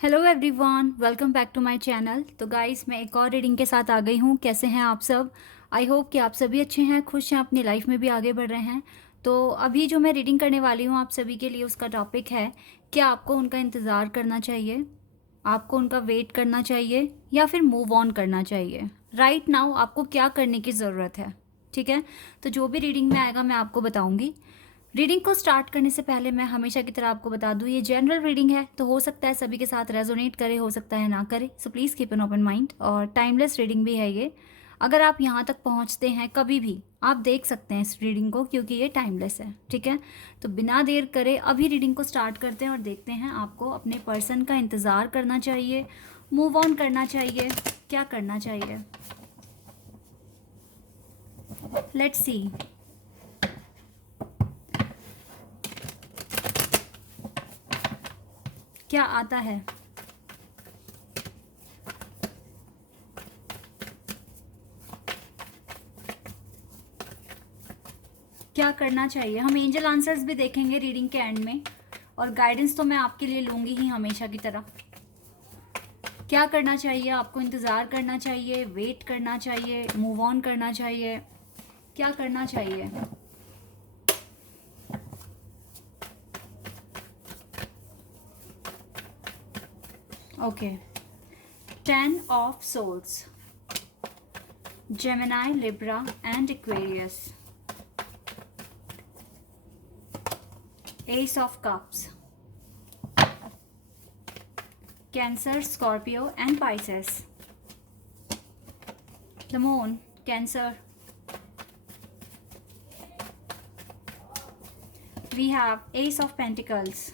Hello everyone, welcome back to my channel. तो guys, मैं एक और रीडिंग के साथ आ गई हूँ। कैसे हैं आप सब? आई होप कि आप सभी अच्छे हैं, खुश हैं, अपनी लाइफ में भी आगे बढ़ रहे हैं। तो अभी जो मैं रीडिंग करने वाली हूँ आप सभी के लिए, उसका टॉपिक है, क्या आपको उनका इंतज़ार करना चाहिए, आपको उनका वेट करना चाहिए या फिर मूव ऑन करना चाहिए। राइट नाउ आपको क्या करने की ज़रूरत है। ठीक है, तो जो भी रीडिंग में आएगा मैं आपको बताऊंगी। रीडिंग को स्टार्ट करने से पहले मैं हमेशा की तरह आपको बता दूं, ये जनरल रीडिंग है, तो हो सकता है सभी के साथ रेजोनेट करे, हो सकता है ना करे। So please keep an open mind. और टाइमलेस रीडिंग भी है ये। अगर आप यहाँ तक पहुँचते हैं कभी भी, आप देख सकते हैं इस रीडिंग को, क्योंकि ये टाइमलेस है। ठीक है, तो बिना देर करे अभी रीडिंग को स्टार्ट करते हैं और देखते हैं आपको अपने पर्सन का इंतज़ार करना चाहिए, मूव ऑन करना चाहिए, क्या करना चाहिए। Let's see. क्या आता है? क्या करना चाहिए? हम एंजल आंसर्स भी देखेंगे रीडिंग के एंड में, और गाइडेंस तो मैं आपके लिए लूँगी ही हमेशा की तरह। क्या करना चाहिए आपको? इंतज़ार करना चाहिए, वेट करना चाहिए, मूव ऑन करना चाहिए, क्या करना चाहिए? Okay, 10 of Swords, Gemini, Libra and Aquarius, Ace of Cups, Cancer, Scorpio and Pisces, the Moon, Cancer. We have Ace of Pentacles.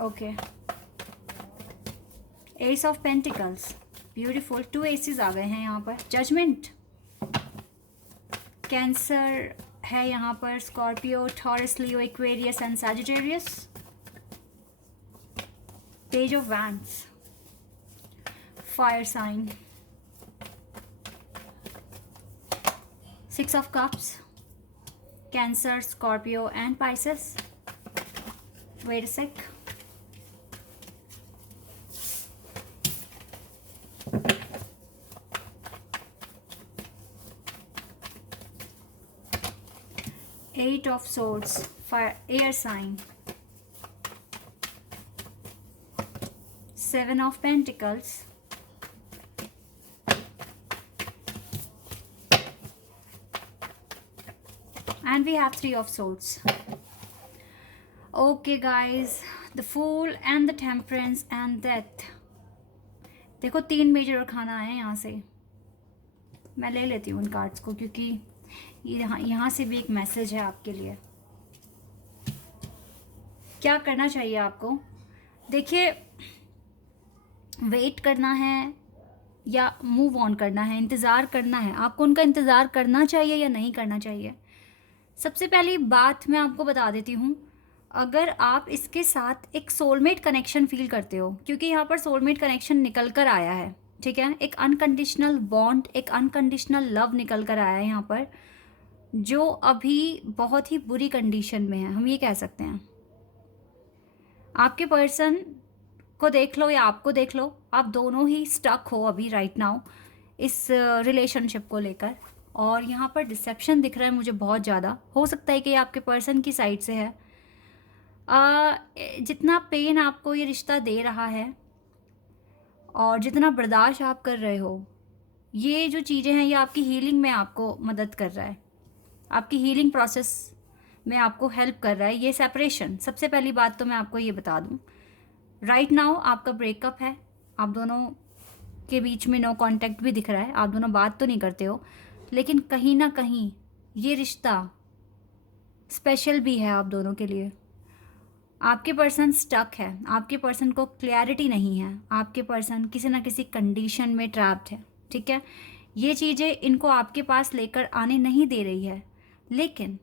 Okay, Ace of Pentacles, beautiful. 2 aces आ गए हैं यहाँ पर। जजमेंट, कैंसर है यहाँ पर, Scorpio, Taurus, Leo, Aquarius and Sagittarius, page of wands, fire sign, 6 of Cups, Cancer, Scorpio and Pisces. Wait a sec. Eight of Swords, fire, air sign, 7 of Pentacles, and we have 3 of Swords. Okay guys, the Fool and the Temperance and Death. देखो 3 major खाना है यहाँ से। मैं ले लेती हूँ उन कार्ड्स को, क्योंकि यहाँ से भी एक मैसेज है आपके लिए। क्या करना चाहिए आपको? देखिए, वेट करना है या मूव ऑन करना है, इंतज़ार करना है, आपको उनका इंतज़ार करना चाहिए या नहीं करना चाहिए। सबसे पहली बात मैं आपको बता देती हूँ, अगर आप इसके साथ एक सोलमेट कनेक्शन फील करते हो, क्योंकि यहाँ पर सोलमेट कनेक्शन निकल कर आया है। ठीक है, एक अनकंडीशनल बॉन्ड, एक अनकंडीशनल लव निकल कर आया है यहाँ पर, जो अभी बहुत ही बुरी कंडीशन में है, हम ये कह सकते हैं। आपके पर्सन को देख लो या आपको देख लो, आप दोनों ही स्टक हो अभी राइट नाउ इस रिलेशनशिप को लेकर। और यहाँ पर डिसेप्शन दिख रहा है मुझे बहुत ज़्यादा। हो सकता है कि ये आपके पर्सन की साइड से है। जितना पेन आपको ये रिश्ता दे रहा है और जितना बर्दाश्त आप कर रहे हो, ये जो चीज़ें हैं ये आपकी हीलिंग में आपको मदद कर रहा है, आपकी हीलिंग प्रोसेस में आपको हेल्प कर रहा है ये सेपरेशन। सबसे पहली बात तो मैं आपको ये बता दूं, राइट नाउ आपका ब्रेकअप है, आप दोनों के बीच में नो कांटेक्ट भी दिख रहा है, आप दोनों बात तो नहीं करते हो, लेकिन कहीं ना कहीं ये रिश्ता स्पेशल भी है आप दोनों के लिए। आपके पर्सन स्टक है, आपके पर्सन को क्लैरिटी नहीं है, आपके पर्सन किसी ना किसी कंडीशन में ट्रैप्ड है। ठीक है, ये चीज़ें इनको आपके पास लेकर आने नहीं दे रही है, लेकिन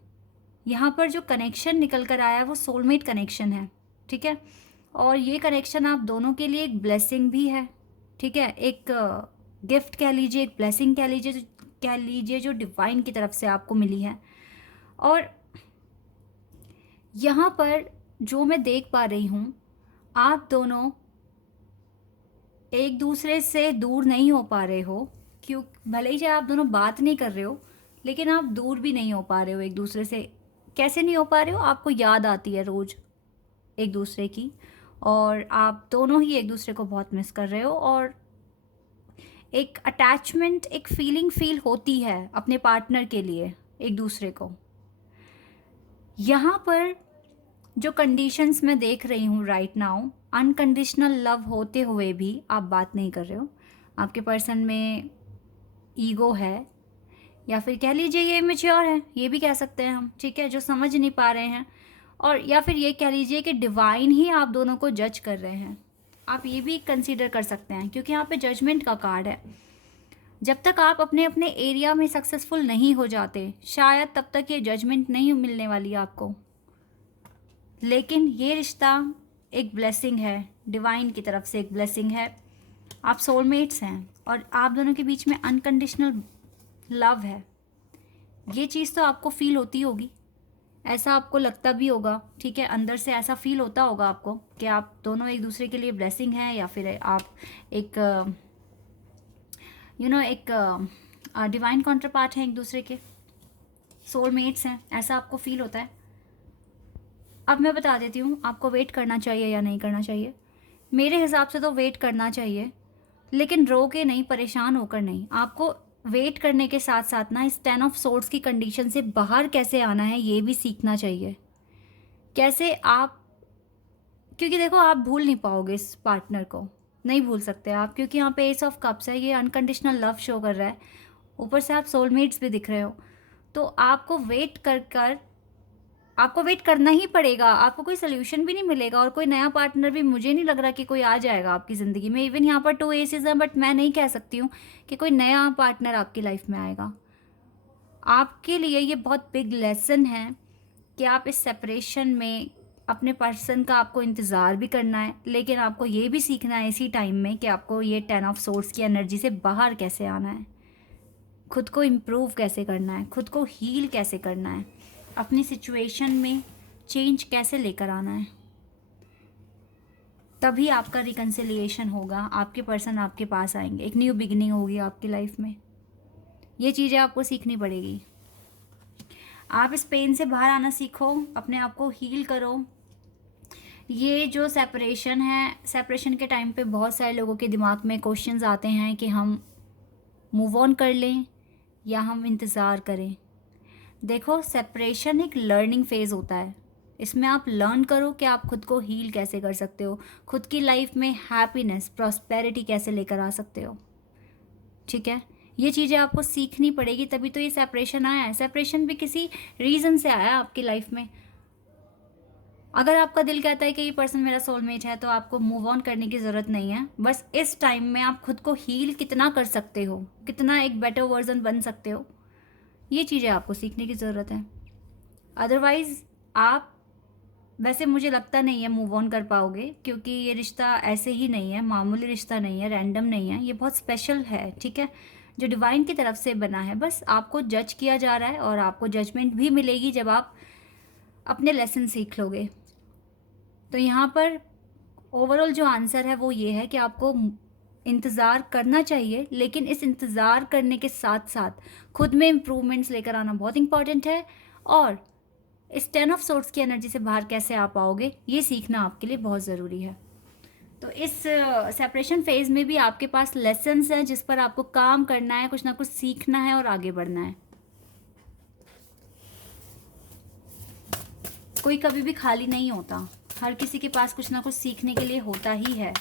यहाँ पर जो कनेक्शन निकल कर आया है वो सोलमेट कनेक्शन है। ठीक है, और ये कनेक्शन आप दोनों के लिए एक ब्लेसिंग भी है। ठीक है, एक गिफ्ट कह लीजिए, एक ब्लेसिंग कह लीजिए जो डिवाइन की तरफ से आपको मिली है। और यहाँ पर जो मैं देख पा रही हूँ, आप दोनों एक दूसरे से दूर नहीं हो पा रहे हो, क्यों? भले ही चाहे आप दोनों बात नहीं कर रहे हो, लेकिन आप दूर भी नहीं हो पा रहे हो एक दूसरे से। कैसे नहीं हो पा रहे हो? आपको याद आती है रोज़ एक दूसरे की, और आप दोनों ही एक दूसरे को बहुत मिस कर रहे हो, और एक अटैचमेंट, एक फीलिंग फील होती है अपने पार्टनर के लिए एक दूसरे को। यहाँ पर जो कंडीशंस मैं देख रही हूँ राइट नाउ, अनकंडीशनल लव होते हुए भी आप बात नहीं कर रहे हो। आपके पर्सन में ईगो है, या फिर कह लीजिए ये इमेच्योर है, ये भी कह सकते हैं हम, ठीक है, जो समझ नहीं पा रहे हैं। और या फिर ये कह लीजिए कि डिवाइन ही आप दोनों को जज कर रहे हैं। आप ये भी कंसीडर कर सकते हैं, क्योंकि यहाँ पे जजमेंट का कार्ड है। जब तक आप अपने अपने एरिया में सक्सेसफुल नहीं हो जाते, शायद तब तक ये जजमेंट नहीं मिलने वाली आपको। लेकिन ये रिश्ता एक ब्लेसिंग है, डिवाइन की तरफ से एक ब्लेसिंग है। आप सोलमेट्स हैं, और आप दोनों के बीच में अनकंडीशनल लव है। ये चीज़ तो आपको फील होती होगी, ऐसा आपको लगता भी होगा, ठीक है, अंदर से ऐसा फील होता होगा आपको कि आप दोनों एक दूसरे के लिए ब्लेसिंग हैं, या फिर आप एक एक डिवाइन काउंटर पार्ट हैं एक दूसरे के, सोलमेट्स हैं, ऐसा आपको फील होता है। अब मैं बता देती हूँ आपको वेट करना चाहिए या नहीं करना चाहिए। मेरे हिसाब से तो वेट करना चाहिए, लेकिन रो के नहीं, परेशान होकर नहीं। आपको वेट करने के साथ साथ ना इस 10 ऑफ सोर्ड्स की कंडीशन से बाहर कैसे आना है ये भी सीखना चाहिए। कैसे आप, क्योंकि देखो आप भूल नहीं पाओगे इस पार्टनर को, नहीं भूल सकते आप, क्योंकि यहाँ पे एस ऑफ कप्स है, ये अनकंडीशनल लव शो कर रहा है। ऊपर से आप सोलमेट्स भी दिख रहे हो, तो आपको वेट कर आपको वेट करना ही पड़ेगा। आपको कोई सोल्यूशन भी नहीं मिलेगा, और कोई नया पार्टनर भी मुझे नहीं लग रहा कि कोई आ जाएगा आपकी ज़िंदगी में। इवन यहाँ पर 2 एसेस हैं, बट मैं नहीं कह सकती हूँ कि कोई नया पार्टनर आपकी लाइफ में आएगा। आपके लिए ये बहुत बिग लेसन है कि आप इस सेपरेशन में अपने पर्सन का आपको इंतज़ार भी करना है, लेकिन आपको ये भी सीखना है इसी टाइम में कि आपको ये 10 ऑफ सोर्ड्स की एनर्जी से बाहर कैसे आना है, खुद को इम्प्रूव कैसे करना है, खुद को हील कैसे करना है, अपनी सिचुएशन में चेंज कैसे लेकर आना है। तभी आपका रिकन्सिलिएशन होगा, आपके पर्सन आपके पास आएंगे, एक न्यू बिगिनिंग होगी आपकी लाइफ में। ये चीज़ें आपको सीखनी पड़ेगी। आप इस पेन से बाहर आना सीखो, अपने आप को हील करो। ये जो सेपरेशन है, सेपरेशन के टाइम पे बहुत सारे लोगों के दिमाग में क्वेश्चंस आते हैं कि हम मूव ऑन कर लें या हम इंतज़ार करें। देखो, सेपरेशन एक लर्निंग फेज़ होता है। इसमें आप लर्न करो कि आप खुद को हील कैसे कर सकते हो, खुद की लाइफ में हैप्पीनेस, प्रॉस्पेरिटी कैसे लेकर आ सकते हो, ठीक है। ये चीज़ें आपको सीखनी पड़ेगी, तभी तो ये सेपरेशन आया है। सेपरेशन भी किसी रीज़न से आया आपकी लाइफ में। अगर आपका दिल कहता है कि ये पर्सन मेरा सोलमेट है, तो आपको मूव ऑन करने की ज़रूरत नहीं है। बस इस टाइम में आप खुद को हील कितना कर सकते हो, कितना एक बेटर वर्जन बन सकते हो, ये चीज़ें आपको सीखने की ज़रूरत है। अदरवाइज़ आप, वैसे मुझे लगता नहीं है मूव ऑन कर पाओगे, क्योंकि ये रिश्ता ऐसे ही नहीं है, मामूली रिश्ता नहीं है, रैंडम नहीं है, ये बहुत स्पेशल है, ठीक है, जो डिवाइन की तरफ से बना है। बस आपको जज किया जा रहा है, और आपको जजमेंट भी मिलेगी जब आप अपने लेसन सीख लोगे। तो यहाँ पर ओवरऑल जो आंसर है वो ये है कि आपको इंतज़ार करना चाहिए, लेकिन इस इंतज़ार करने के साथ साथ खुद में इम्प्रूवमेंट्स लेकर आना बहुत इंपॉर्टेंट है। और इस 10 ऑफ सोर्ड्स की एनर्जी से बाहर कैसे आ पाओगे, ये सीखना आपके लिए बहुत ज़रूरी है। तो इस सेपरेशन फेज़ में भी आपके पास लेसन्स हैं जिस पर आपको काम करना है, कुछ ना कुछ सीखना है और आगे बढ़ना है। कोई कभी भी खाली नहीं होता, हर किसी के पास कुछ ना कुछ सीखने के लिए होता ही है।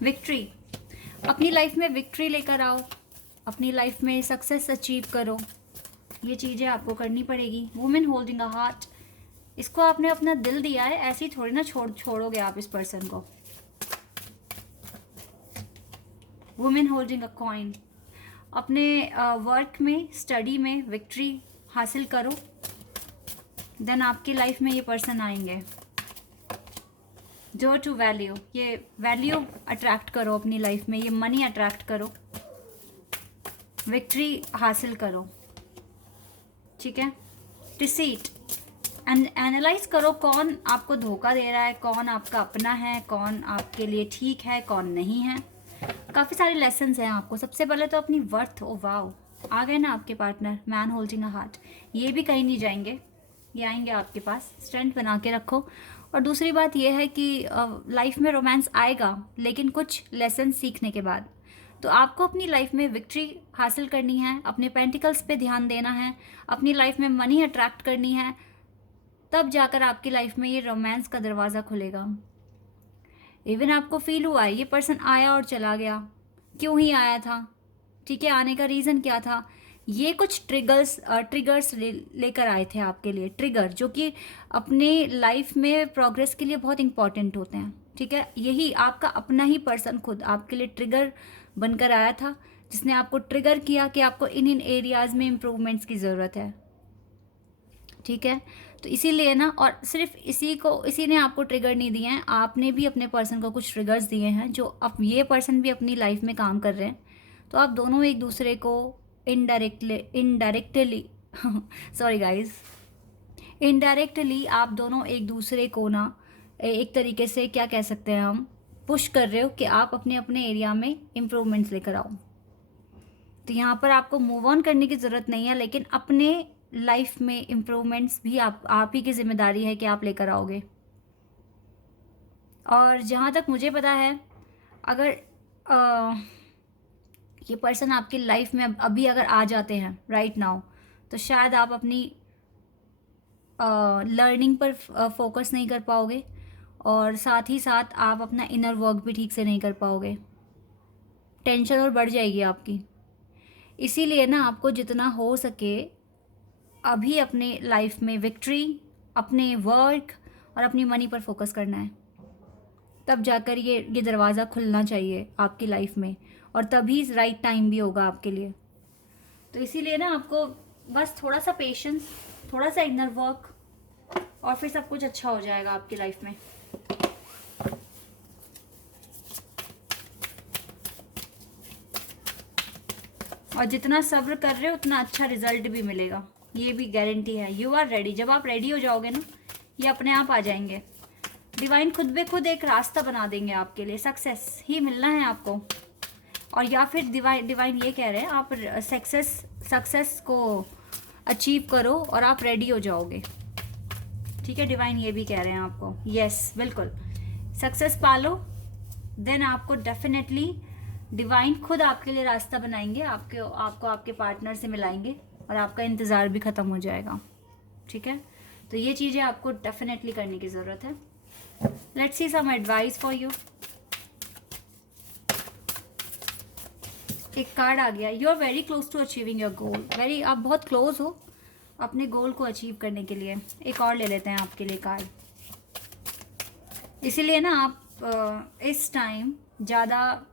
विक्ट्री, अपनी लाइफ में विक्ट्री लेकर आओ, अपनी लाइफ में सक्सेस अचीव करो, ये चीज़ें आपको करनी पड़ेगी। वुमेन होल्डिंग अ हार्ट, इसको आपने अपना दिल दिया है, ऐसे ही थोड़ी ना छोड़ोगे आप इस पर्सन को। वुमेन होल्डिंग अ कॉइन, अपने वर्क में, स्टडी में विक्ट्री हासिल करो, देन आपकी लाइफ में ये पर्सन आएंगे। डोर टू वैल्यू, ये वैल्यू अट्रैक्ट करो अपनी लाइफ में, ये मनी अट्रैक्ट करो, विक्ट्री हासिल करो, ठीक है। डिसीट, एनालाइज करो कौन आपको धोखा दे रहा है, कौन आपका अपना है, कौन आपके लिए ठीक है, कौन नहीं है। काफ़ी सारे लेसन्स हैं आपको। सबसे पहले तो अपनी वर्थ, ओ वाओ, आ गए ना आपके partner, man holding a heart. ये भी कहीं नहीं जाएंगे, ये आएंगे आपके पास। स्ट्रेंथ बना के रखो। और दूसरी बात ये है कि लाइफ में रोमांस आएगा, लेकिन कुछ लेसन सीखने के बाद। तो आपको अपनी लाइफ में विक्ट्री हासिल करनी है, अपने पेंटिकल्स पे ध्यान देना है, अपनी लाइफ में मनी अट्रैक्ट करनी है, तब जाकर आपकी लाइफ में ये रोमांस का दरवाज़ा खुलेगा। इवन आपको फील हुआ है ये पर्सन आया और चला गया, क्यों ही आया था, ठीक है, आने का रीज़न क्या था। ये कुछ ट्रिगर्स लेकर आए थे आपके लिए, ट्रिगर जो कि अपने लाइफ में प्रोग्रेस के लिए बहुत इंपॉर्टेंट होते हैं, ठीक है। यही आपका अपना ही पर्सन खुद आपके लिए ट्रिगर बनकर आया था, जिसने आपको ट्रिगर किया कि आपको इन एरियाज़ में इम्प्रूवमेंट्स की ज़रूरत है, ठीक है। तो इसीलिए ना, और सिर्फ इसी ने आपको ट्रिगर नहीं दिए हैं, आपने भी अपने पर्सन को कुछ ट्रिगर्स दिए हैं, जो अब ये पर्सन भी अपनी लाइफ में काम कर रहे हैं। तो आप दोनों एक दूसरे को इनडायरेक्टली सॉरी गाइज, इनडायरेक्टली आप दोनों एक दूसरे को ना एक तरीके से क्या कह सकते हैं हम, पुश कर रहे हो कि आप अपने अपने एरिया में इम्प्रूवमेंट्स लेकर आओ। तो यहाँ पर आपको मूव ऑन करने की ज़रूरत नहीं है, लेकिन अपने लाइफ में इम्प्रूवमेंट्स भी आप ही की जिम्मेदारी है कि आप लेकर आओगे। और जहाँ तक मुझे पता है, अगर ये पर्सन आपकी लाइफ में अभी अगर आ जाते हैं राइट नाउ, तो शायद आप अपनी लर्निंग पर फोकस नहीं कर पाओगे, और साथ ही साथ आप अपना इनर वर्क भी ठीक से नहीं कर पाओगे। टेंशन और बढ़ जाएगी आपकी। इसीलिए ना आपको जितना हो सके अभी अपने लाइफ में विक्ट्री, अपने वर्क और अपनी मनी पर फोकस करना है। तब जाकर ये दरवाज़ा खुलना चाहिए आपकी लाइफ में, और तभी राइट टाइम भी होगा आपके लिए। तो इसीलिए ना आपको बस थोड़ा सा पेशेंस, थोड़ा सा इनर वर्क, और फिर सब कुछ अच्छा हो जाएगा आपकी लाइफ में। और जितना सब्र कर रहे हो उतना अच्छा रिजल्ट भी मिलेगा, ये भी गारंटी है। You are ready. जब आप रेडी हो जाओगे ना, ये अपने आप आ जाएंगे। डिवाइन खुद ब खुद एक रास्ता बना देंगे आपके लिए। सक्सेस ही मिलना है आपको, और या फिर डिवाइन ये कह रहे हैं आप सक्सेस को अचीव करो और आप रेडी हो जाओगे, ठीक है। डिवाइन ये भी कह रहे हैं आपको, यस बिल्कुल, सक्सेस पालो, देन आपको डेफिनेटली डिवाइन खुद आपके लिए रास्ता बनाएंगे, आपको आपके पार्टनर से मिलाएंगे, और आपका इंतज़ार भी ख़त्म हो जाएगा, ठीक है। तो ये चीज़ें आपको डेफिनेटली करने की ज़रूरत है। Let's see some advice for you. एक कार्ड आ गया, you are very close to achieving your goal. आप बहुत क्लोज हो अपने गोल को अचीव करने के लिए। एक और ले लेते हैं आपके लिए कार्ड। इसीलिए ना आप इस टाइम ज़्यादा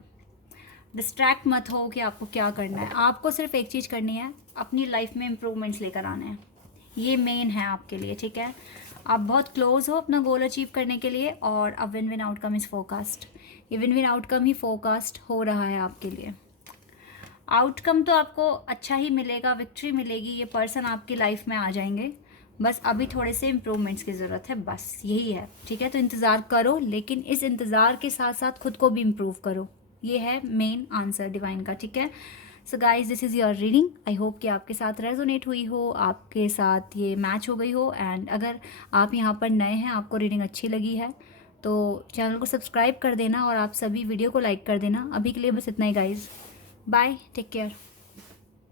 डिस्ट्रैक्ट मत हो कि आपको क्या करना है। आपको सिर्फ एक चीज़ करनी है, अपनी लाइफ में इम्प्रूवमेंट्स लेकर आने हैं। ये मेन है आपके लिए, ठीक है। आप बहुत क्लोज हो अपना गोल अचीव करने के लिए, और अब win win outcome is forecast. ये विन विन आउटकम ही फोरकास्ट हो रहा है आपके लिए। आउटकम तो आपको अच्छा ही मिलेगा, विक्ट्री मिलेगी, ये पर्सन आपकी लाइफ में आ जाएंगे। बस अभी थोड़े से इम्प्रूवमेंट्स की ज़रूरत है, बस यही है, ठीक है। तो इंतज़ार करो, लेकिन इस इंतज़ार के साथ साथ खुद को भी इम्प्रूव करो। ये है मेन आंसर डिवाइन का, ठीक है। So guys, this is your reading. I hope कि आपके साथ रेजोनेट हुई हो, आपके साथ ये मैच हो गई हो। एंड अगर आप यहाँ पर नए हैं, आपको रीडिंग अच्छी लगी है, तो चैनल को सब्सक्राइब कर देना, और आप सभी वीडियो को लाइक कर देना। अभी के लिए बस इतना ही गाइज, बाय, टेक केयर।